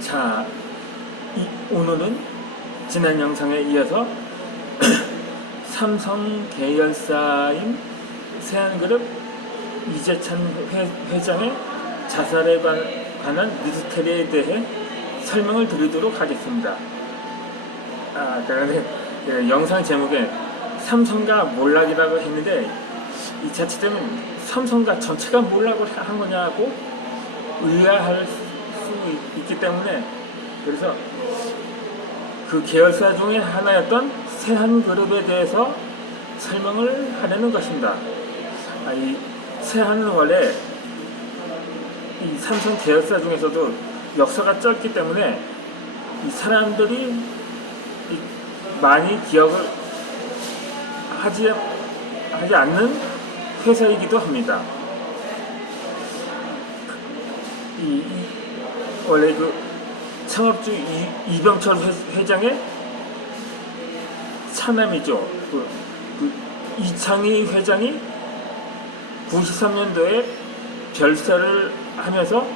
자, 오늘은 지난 영상에 이어서 삼성 계열사인 세안그룹 이재찬 회장의 자살에 관한 미스터리에 대해 설명을 드리도록 하겠습니다. 그런데 영상 제목에 삼성과 몰락이라고 했는데 이 자체되면 삼성과 전체가 몰락을 한 거냐고 의아할 수 있기 때문에, 그래서 그 계열사 중에 하나였던 세안그룹에 대해서 설명을 하려는 것입니다. 이 세안은 원래 이 삼성 계열사 중에서도 역사가 짧기 때문에 이 사람들이 많이 기억을 하지 않는 회사이기도 합니다. 원래 그 창업주 이병철 회장의 차남이죠. 이창희 회장이 93년도에 별세를 하면서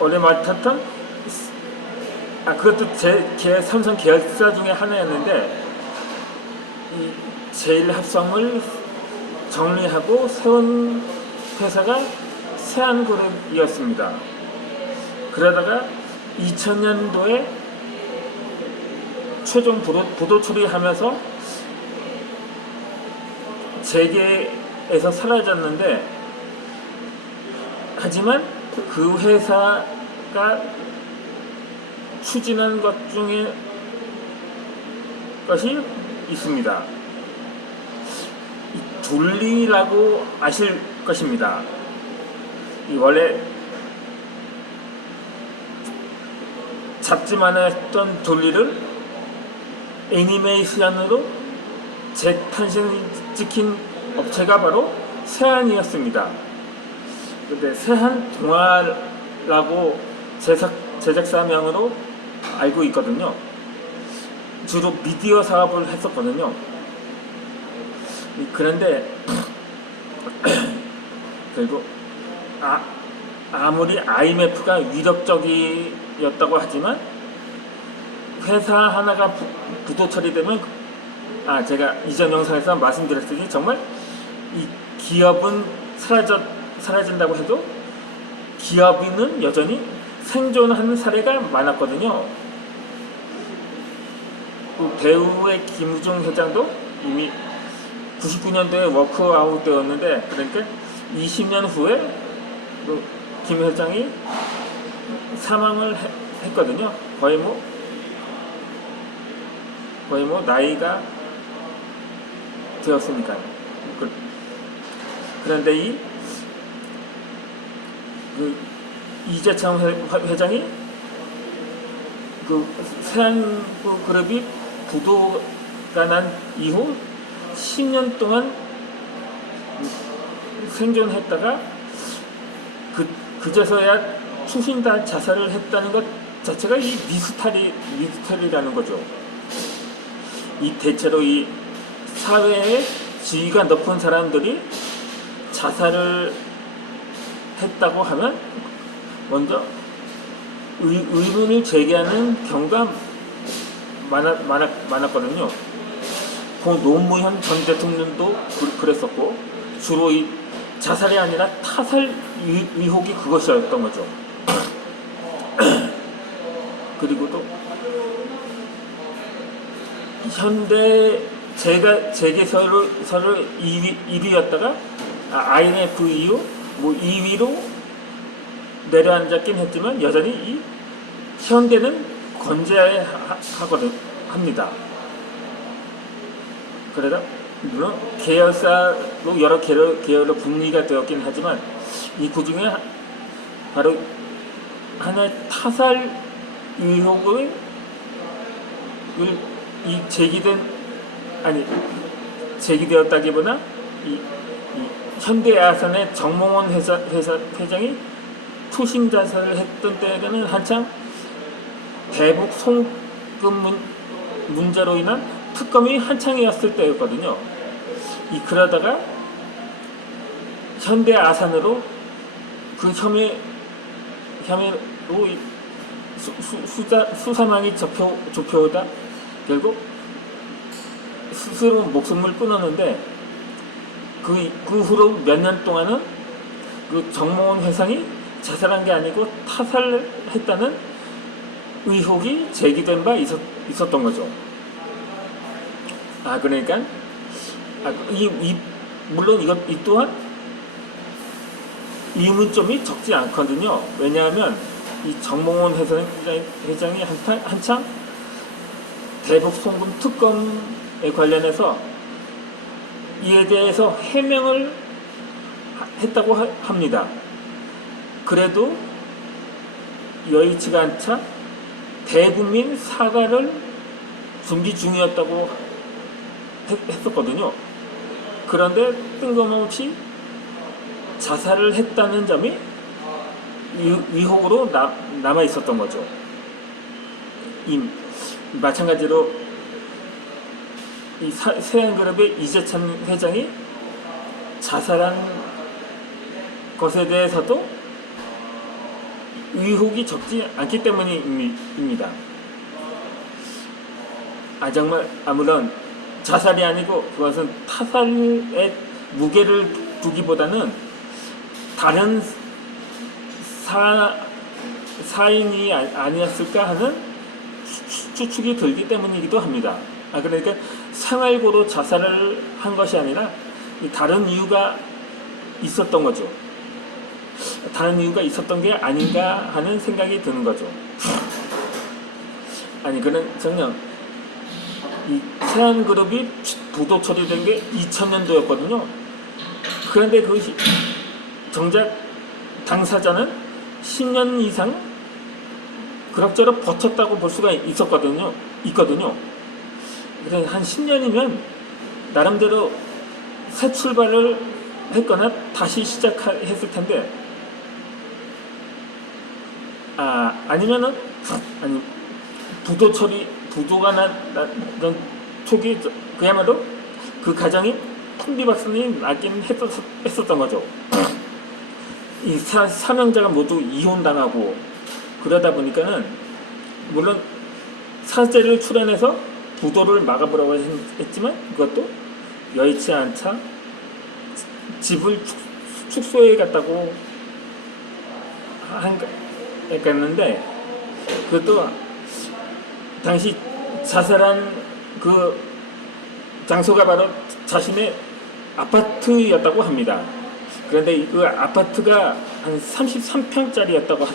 원래 맡았던 그것도 제 삼성 계열사 중에 하나였는데, 이 제일합성을 정리하고 세운 회사가 세안그룹이었습니다. 그러다가 2000년도에 최종 부도 처리하면서 재계에서 사라졌는데, 하지만 그 회사가 추진한 것 중에 것이 있습니다. 둘리라고 아실 것입니다. 원래 잡지만 했던 둘리를 애니메이션으로 재탄생시킨 업체가 바로 세안이었습니다. 근데 세안 동화라고 제작사명으로 알고 있거든요. 주로 미디어 사업을 했었거든요. 그런데 그리고 아무리 IMF가 위력적이었다고 하지만 회사 하나가 부도 처리되면 제가 이전 영상에서 말씀드렸듯이 정말 이 기업은 사라진다고 해도 기업인은 여전히 생존하는 사례가 많았거든요. 배우의 김우중 회장도 이미 99년도에 워크아웃 되었는데, 그러니까 20년 후에 김 회장이 사망을 했거든요. 거의 뭐 나이가 되었으니까요. 그런데 이재찬 회장이 세안그룹이 부도가 난 이후 10년 동안 생존했다가 그제서야 추신다 자살을 했다는 것 자체가 이 미스터리라는 거죠. 대체로 이 사회에 지위가 높은 사람들이 자살을 했다고 하면 먼저 의문을 제기하는 경우가 많았거든요. 노무현 전 대통령도 그랬었고, 주로 이 자살이 아니라 타살 의혹이 그것이었던 거죠. 그리고 또 현대 재계서를 1위였다가 IMF 이후 2위로 내려앉았긴 했지만 여전히 이 현대는 건재합니다. 그러다 물론 계열사로 여러 계열로 분리가 되었긴 하지만 그 중에 바로 하나의 타살 의혹을 제기되었다기보다 이 현대아산의 정몽원 회장이 투신 자살을 했던 때에는 한창 대북 송금 문제로 인한 특검이 한창이었을 때였거든요. 그러다가 현대아산으로 그 혐의로 수사망이 좁혀오다 결국 스스로 목숨을 끊었는데 그 후로 몇 년 동안은 그 정몽원 회장이 자살한 게 아니고 타살했다는 의혹이 제기된 바 있었던 거죠. 그러니까 물론 이 또한 의문점이 적지 않거든요. 왜냐하면 이 정몽원 회장이 한창 대북 송금 특검에 관련해서 이에 대해서 해명을 했다고 합니다. 그래도 여의치가 않자 대국민 사과를 준비 중이었다고 했었거든요. 그런데 뜬금없이 자살을 했다는 점이 의혹으로 남아 있었던 거죠. 마찬가지로 이 세안그룹의 이재찬 회장이 자살한 것에 대해서도 의혹이 적지 않기 때문입니다. 정말 물론 자살이 아니고 그것은 타살에 무게를 두기보다는 다른 사인이 아니었을까 하는 추측이 들기 때문이기도 합니다. 그러니까 생활고로 자살을 한 것이 아니라 다른 이유가 있었던 거죠. 다른 이유가 있었던 게 아닌가 하는 생각이 드는 거죠. 그는 정녕 이 세안그룹이 부도 처리된 게 2000년도였거든요. 그런데 그것이 정작 당사자는 10년 이상 그럭저럭 버텼다고 볼 수가 있거든요. 그래서 한 10년이면 나름대로 새 출발을 했거나 다시 시작했을 텐데, 아니면은 부도가 난 초기 그야말로 그 가정이 풍비박산이 나긴 했었던 거죠. 이 사명자가 모두 이혼당하고 그러다 보니까는 물론 사죄를 출연해서 부도를 막아보라고 했지만 그것도 여의치 않자 집을 축소해 갔다고 했는데, 그것도 당시 자살한 그 장소가 바로 자신의 아파트였다고 합니다. 그런데 그 아파트가 한 33평짜리였다고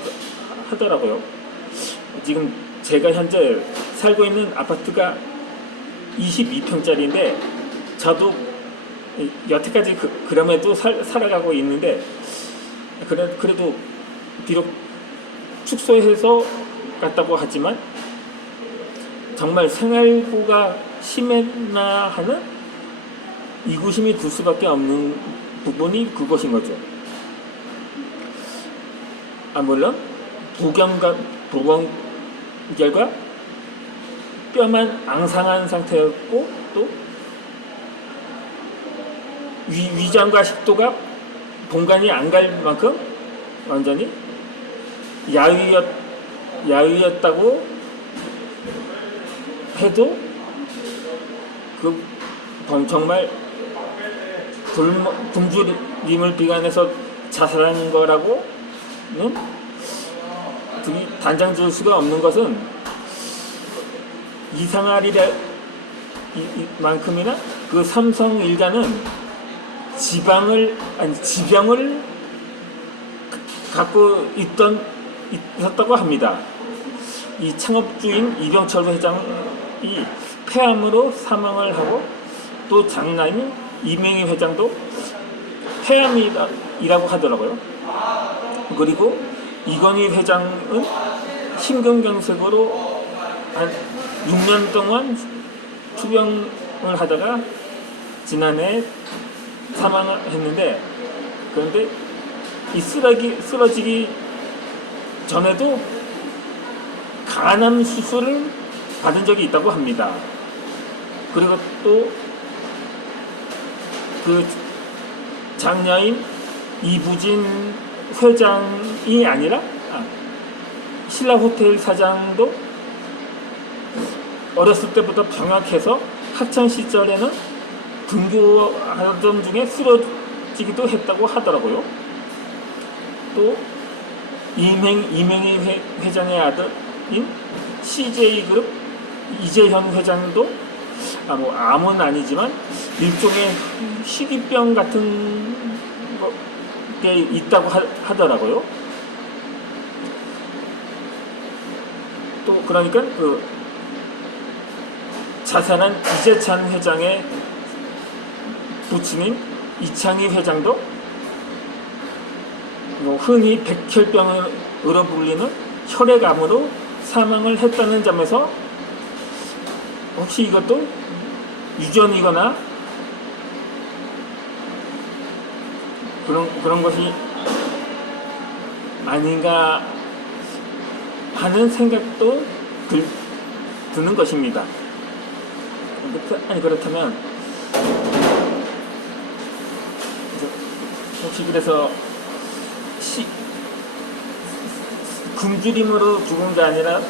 하더라고요. 지금 제가 현재 살고 있는 아파트가 22평짜리인데 저도 여태까지 그럼에도 살아가고 있는데, 그래도 비록 축소해서 갔다고 하지만 정말 생활고가 심했나 하는 의구심이 들 수밖에 없는 부분이 그것인 거죠. 물론 부검결과 뼈만 앙상한 상태였고 또 위장과 식도가 본관이 안 갈 만큼 완전히 야위였다고 해도 정말 굶주림을 비관해서 자살한 거라고는 단정 지을 수가 없는 것은 이상하리라 만큼이나 그 삼성 일가는 지병을 갖고 있었다고 합니다. 이 창업주인 이병철 회장이 폐암으로 사망을 하고 또 장남인 이명희 회장도 폐암이라고 하더라고요. 그리고 이건희 회장은 심근경색으로 한 6년 동안 투병을 하다가 지난해 사망을 했는데, 그런데 이 쓰러지기 전에도 간암 수술을 받은 적이 있다고 합니다. 그리고 또 그 장녀인 이부진은 회장이 아니라 신라 호텔 사장도 어렸을 때부터 병약해서 학창 시절에는 등교하던 중에 쓰러지기도 했다고 하더라고요. 또 이명희 회장의 아들인 CJ그룹 이재현 회장도 암은 아니지만 일종의 희귀병 같은 게 있다고 하더라고요. 또 그러니까 그 자살한 이재찬 회장의 부친인 이창희 회장도 흔히 백혈병으로 불리는 혈액암으로 사망을 했다는 점에서 혹시 이것도 유전이거나 그런 것이 아닌가 하는 생각도 드는 것입니다. 그렇다면 혹시 그래서 굶주림으로 죽은 게 아니라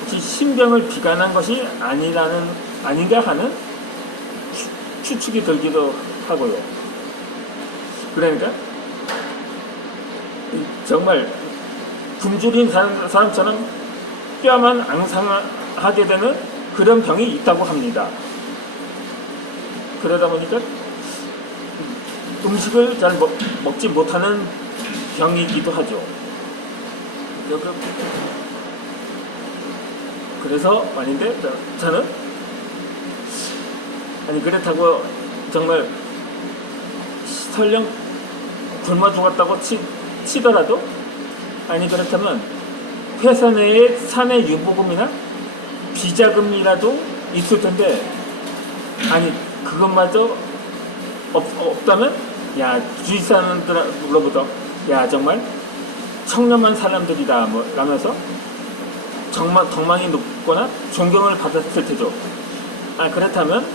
혹시 신병을 비관한 것이 아닌가 하는 추측이 들기도 하고요. 그러니까 정말 굶주린 사람처럼 뼈만 앙상하게 되는 그런 병이 있다고 합니다. 그러다 보니까 음식을 잘 먹지 못하는 병이기도 하죠. 그래서 아닌데 저는 그렇다고 정말 설령 굶어 죽었다고 치더라도 그렇다면 회사 내에 사내 유보금이나 비자금이라도 있을 텐데 그것마저 없다면 주위 사람들로부터 정말 청렴한 사람들이다 라면서 덕망이 높거나 존경을 받았을 테죠. 그렇다면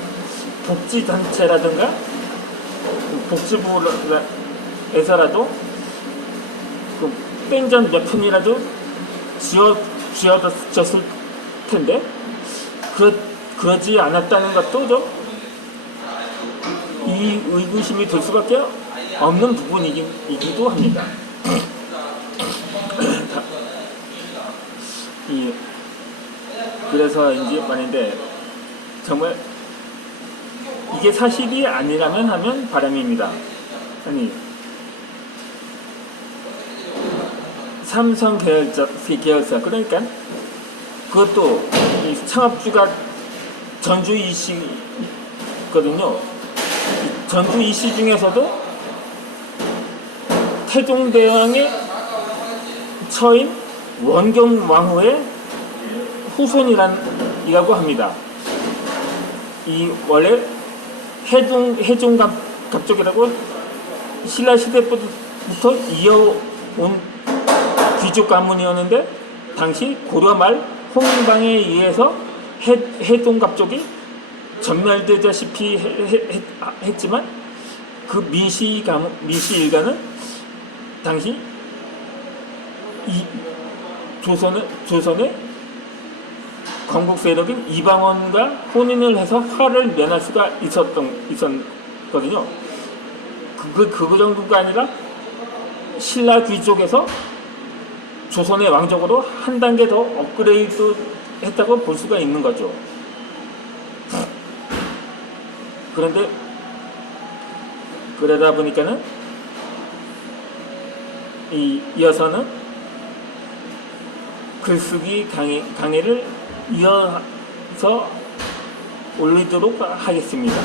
복지단체라든가 복지부에서라도 그 땡전 몇 푼이라도 쥐어졌을 텐데 그러지 않았다는 것도 이 의구심이 들 수밖에 없는 부분이기도 합니다. 그래서인지 말인데 정말 이게 사실이 아니라면 하면 바람입니다. 삼성 계열사 그러니까 그것도 이 창업주가 전주 이씨거든요. 전주 이씨 중에서도 태종대왕의 처인 원경왕후의 후손이라고 합니다. 이 원래 해종 갑족이라고 신라 시대부터 이어온 귀족 가문이었는데 당시 고려 말 홍방에 의해서 해종 갑족이 전멸되다시피 했지만 그 민씨 일가는 당시 이 조선의 건국 세력인 이방원과 혼인을 해서 화를 면할 수가 있었거든요. 그 정도가 아니라 신라 귀족에서 조선의 왕족으로 한 단계 더 업그레이드 했다고 볼 수가 있는 거죠. 그런데 그러다 보니까는 이어서는 글쓰기 강의를 이어서 올리도록 하겠습니다.